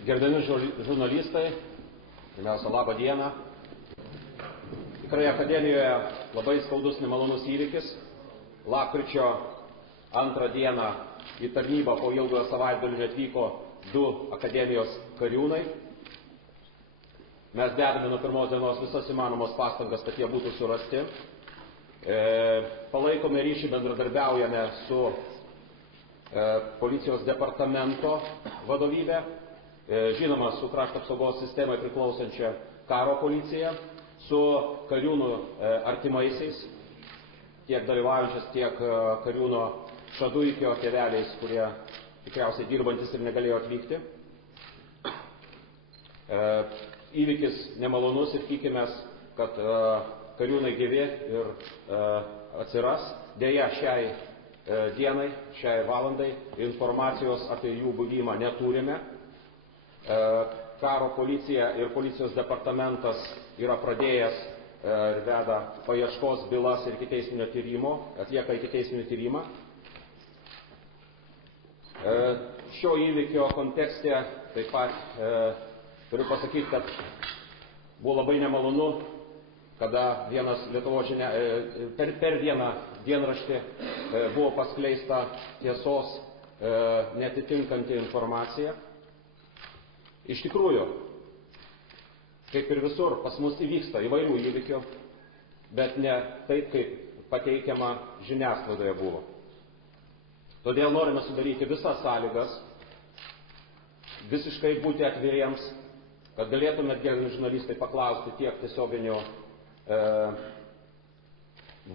Gerbiami žurnalistai, pirmiausia, labą dieną. Tikrai akademijoje labai skaudus nemalonus įvykis. Lapkričio 2 dieną į tarnybą po ilgojo savaitgalio atvyko 2 akademijos kariūnai. Mes dedame nuo pirmos dienos visas įmanomos pastangas, kad jie būtų surasti. Palaikome ryšį, bendradarbiaujame su policijos departamento vadovybė, žinoma, su krašto apsaugos sistemai priklausančia karo policija, su kariūnų artimaisiais, tiek dalyvaujančias, tiek kariūno Šaduikio tėveliais, kurie tikriausiai dirbantis ir negalėjo atvykti. Įvykis nemalonus ir tikimės, kad kariūnai gyvi ir atsiras. Deja, šiai dienai, šiai valandai informacijos apie jų buvimą neturime. Karo policija ir policijos departamentas yra pradėjęs ir veda paieškos bylas ir ikiteisminio tyrimo, atlieka ikiteisminį tyrimą. Šio įvykio kontekste taip pat turiu pasakyti, kad buvo labai nemalonu, kada vienas Lietuvos per vieną dienraštį buvo paskleista tiesos neatitinkanti informacija. Iš tikrųjų, kaip ir visur, pas mus įvyksta įvairių įvykių, bet ne taip, kaip pateikiama žiniasklaidoje buvo. Todėl norime sudaryti visas sąlygas, visiškai būti atviriems, kad galėtumėt, gerbiami žurnalistai, paklausti tiek tiesioginių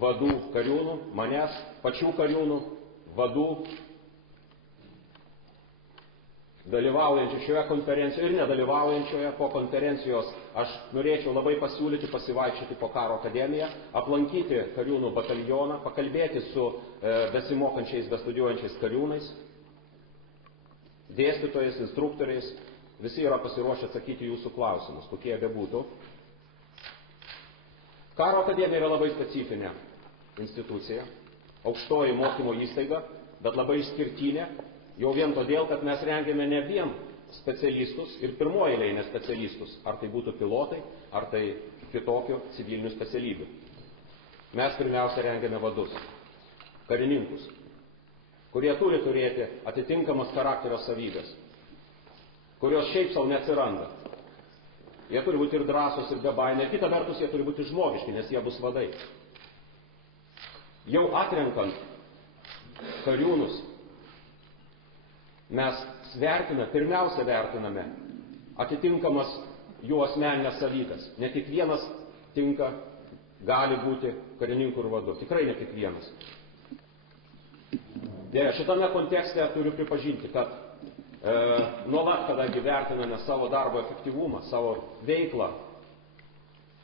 vadų kariūnų, manęs, pačių kariūnų, vadų, dalyvaujančių šioje konferencijoje ir nedalyvaujančioje. Po konferencijos aš norėčiau labai pasiūlyti pasivaikščioti po karo akademiją, aplankyti kariūnų batalioną, pakalbėti su besimokančiais, bestudijuojančiais kariūnais, dėstytojais, instruktoriais. Visi yra pasiruošę atsakyti jūsų klausimus, kokie jie būtų. Karo akademija yra labai specifinė institucija, aukštoji mokymo įstaiga, bet labai išskirtinė. Jau vien todėl, kad mes rengiame ne vien specialistus ir pirmoji eilė ne specialistus, ar tai būtų pilotai, ar tai kitokių civilinių specialybių. Mes pirmiausia rengiame vadus, karininkus, kurie turi turėti atitinkamas charakterio savybės, kurios šiaip savo neatsiranda. Jie turi būti ir drąsūs, ir be baimės, ir kita vertus jie turi būti žmogiški, nes jie bus vadai. Jau atrenkant kariūnus, mes pirmiausia vertiname atitinkamas jų asmeninės savybės. Ne kiekvienas tinka, gali būti karininku ir vadu. Tikrai ne kiekvienas. Šitame kontekste turiu pripažinti, kad nuolat, kadangi vertiname savo darbo efektyvumą, savo veiklą,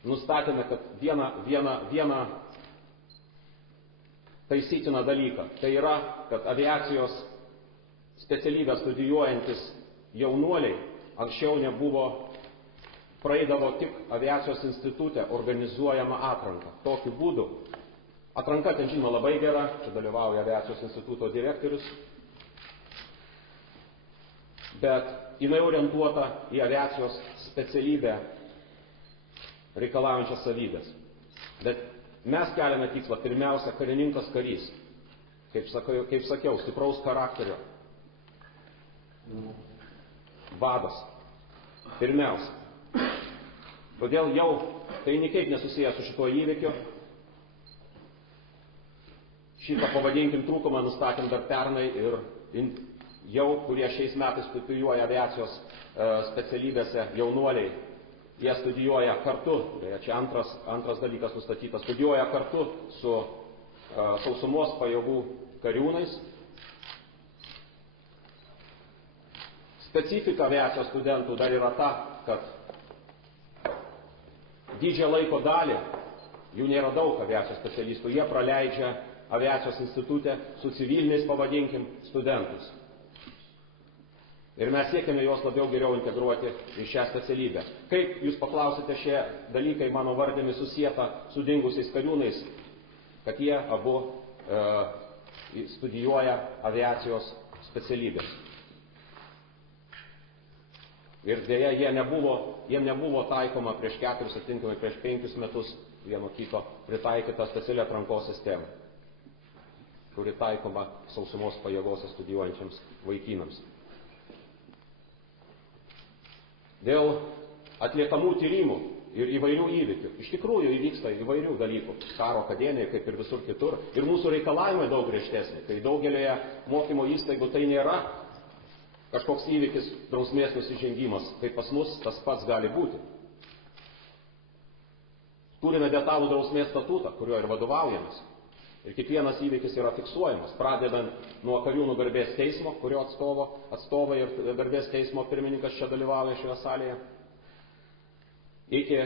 nustatėme, kad vieną taisytiną dalyką. Tai yra, kad aviacijos specialybę studijuojantis jaunuoliai anksčiau praeidavo tik aviacijos institute organizuojama atranka. Tokiu būdu. Atranka ten žinoma labai gera, čia dalyvauja aviacijos instituto direktorius, bet jinai orientuota į aviacijos specialybę reikalaujančias savybės. Bet mes keliame tikslą pirmiausia karininkas karys, kaip sakiau, stipraus charakterio. Vadas. Pirmiausia. Todėl jau tai niekaip nesusijęs su šituo įvykiu. Šitą pavadinkim trūkumą nustatėm dar pernai ir jau, kurie šiais metais studijuoja aviacijos specialybėse jaunuoliai, jie studijuoja kartu, čia antras dalykas nustatytas, studijuoja kartu su sausumos pajėgų kariūnais. Specifika aviacijos studentų dar yra ta, kad didžią laiko dalį, jų nėra daug aviacijos specialistų, jie praleidžia aviacijos institute su civiliniais, pavadinkim, studentus. Ir mes siekiame juos labiau geriau integruoti į šią specialybę. Kaip jūs paklausite, šie dalykai mano vardėmi susieta su dingusiais kariūnais, kad jie abu studijuoja aviacijos specialybės. Ir dėja, jiem nebuvo taikoma prieš 4, atitinkamai prieš 5 metus vieno kito pritaikyta speciali atrankos sistema, kuri taikoma sausumos pajėgose studijuojančiams vaikinams. Dėl atliekamų tyrimų ir įvairių įvykių. Iš tikrųjų įvyksta įvairių dalykų karo akademijoje, kaip ir visur kitur. Ir mūsų reikalavimai daug griežtesni. Tai daugelėje mokymo įstaigų tai nėra kažkoks įvykis, drausmės nusižengimas. Kaip pas mus tas pats gali būti. Turime detalų drausmės statutą, kuriuo ir vadovaujamės. Ir kiekvienas įvykis yra fiksuojamas, pradedant nuo Kariūnų garbės teismo, kurio atstovai ir garbės teismo pirmininkas čia dalyvauja šioje salėje, iki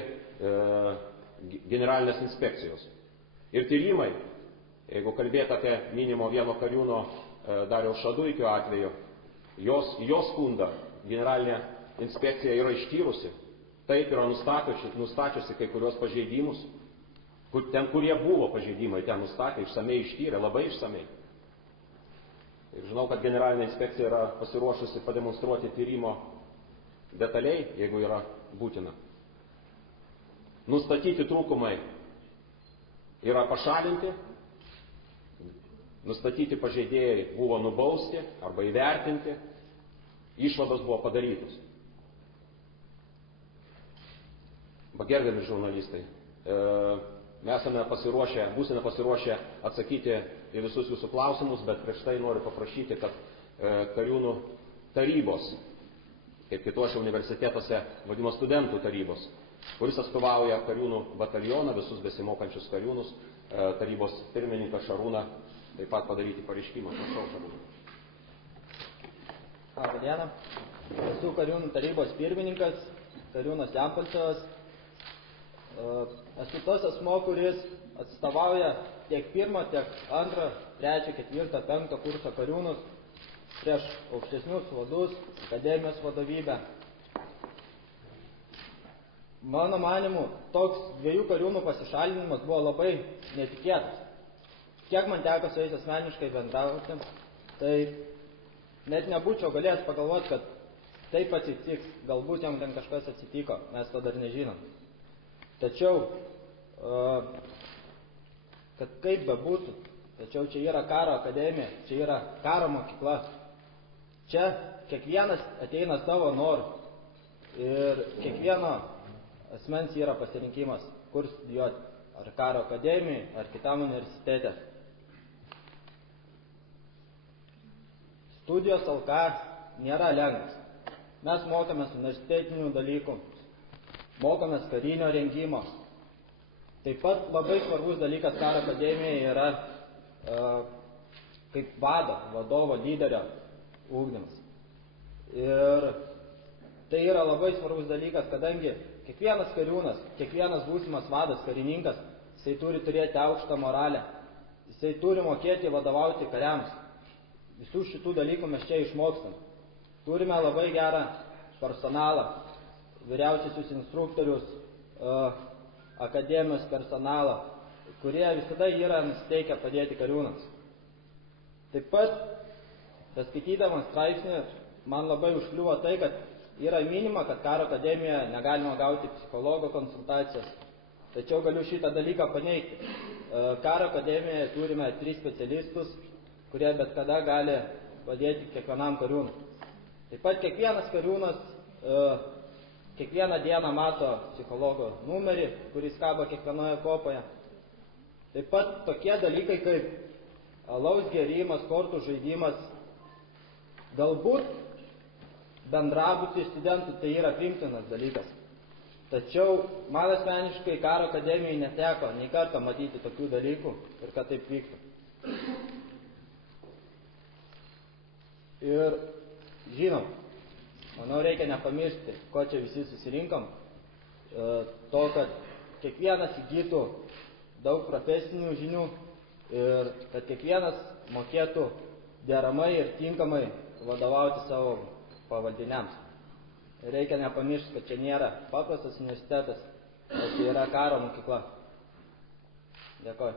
generalinės inspekcijos. Ir tyrimai, jeigu kalbėti apie minimo vieno Kariūno Dariaus Šaduikio atveju, jos skundą generalinė inspekcija yra ištyrusi, taip yra nustačiusi kai kurios pažeidimus, ten, kurie buvo pažeidimai, ten nustatė, išsamei ištyrė, labai išsamei. Ir žinau, kad generalinė inspekcija yra pasiruošusi pademonstruoti tyrimo detaliai, jeigu yra būtina. Nustatyti trūkumai yra pašalinti, nustatyti pažeidėjai buvo nubausti arba įvertinti, išvados buvo padarytos. Gerbiami žurnalistai, būsime pasiruošę atsakyti į visus jūsų klausimus, bet prieš tai noriu paprašyti, kad Kariūnų tarybos, kaip kitose universitetuose vadimo studentų tarybos, kuris atstovauja Kariūnų batalioną, visus besimokančius kariūnus, tarybos pirmininką Šarūną, taip pat padaryti pareiškimą. Prašau, Šarūną. Labą dieną. Esu Kariūnų tarybos pirmininkas, Kariūnas Jampolcevas. Esu tas asmo, kuris atstovauja tiek 1, tiek 2, 3, 4, 5 kurso kariūnus prieš aukštesnius vadus, akademijos vadovybę. Mano manimu, toks 2 kariūnų pasišalinimas buvo labai netikėtas. Kiek man teko su jais asmeniškai bendrauti, tai net nebūčiau galėjęs pagalvoti, kad taip atsitiks, galbūt jam ten kažkas atsitiko, mes to dar nežinom. Tačiau, kad kaip bebūtų, tačiau čia yra karo akademija, čia yra karo mokykla. Čia kiekvienas ateina savo noru ir kiekvieno asmens yra pasirinkimas, kur studijuoti, ar karo akademijai, ar kitam universitete. Studijos LK nėra lengvas. Mes mokomės universitetinių dalykų, mokomės karinio rengimo. Taip pat labai svarbus dalykas karo akademijoje yra kaip vadovo, lyderio ugdymas. Ir tai yra labai svarbus dalykas, kadangi kiekvienas kariūnas, kiekvienas būsimas vadas, karininkas, jisai turi turėti aukštą moralę, jisai turi mokėti vadovauti kariams. Visų šitų dalykų mes čia išmokstam. Turime labai gerą personalą, vyriausiusius instruktorius, akademijos personalą, kurie visada yra nusiteikę padėti kariūnams. Taip pat, skaitydamas straipsnį, man labai užkliuvo tai, kad yra minima, kad karo akademijoje negalima gauti psichologo konsultacijos. Tačiau galiu šitą dalyką paneigti. Karo akademijoje turime 3 specialistus, kurie bet kada gali padėti kiekvienam kariūnui. Taip pat kiekvienas kariūnas kiekvieną dieną mato psichologo numerį, kuris kaba kiekvienoje kopoje. Taip pat tokie dalykai kaip alaus gėrimas, kortų žaidimas, galbūt bendrabučiai studentų tai yra priimtinas dalykas. Tačiau man asmeniškai karo akademijai neteko nei kartą matyti tokių dalykų ir kad taip vyktų. Ir žinom, manau, reikia nepamiršti, ko čia visi susirinkom, to, kad kiekvienas įgytų daug profesinių žinių ir kad kiekvienas mokėtų deramai ir tinkamai vadovauti savo pavaldiniams. Reikia nepamiršti, kad čia nėra paprastas universitetas, o čia yra karo mokykla. Dėkoju.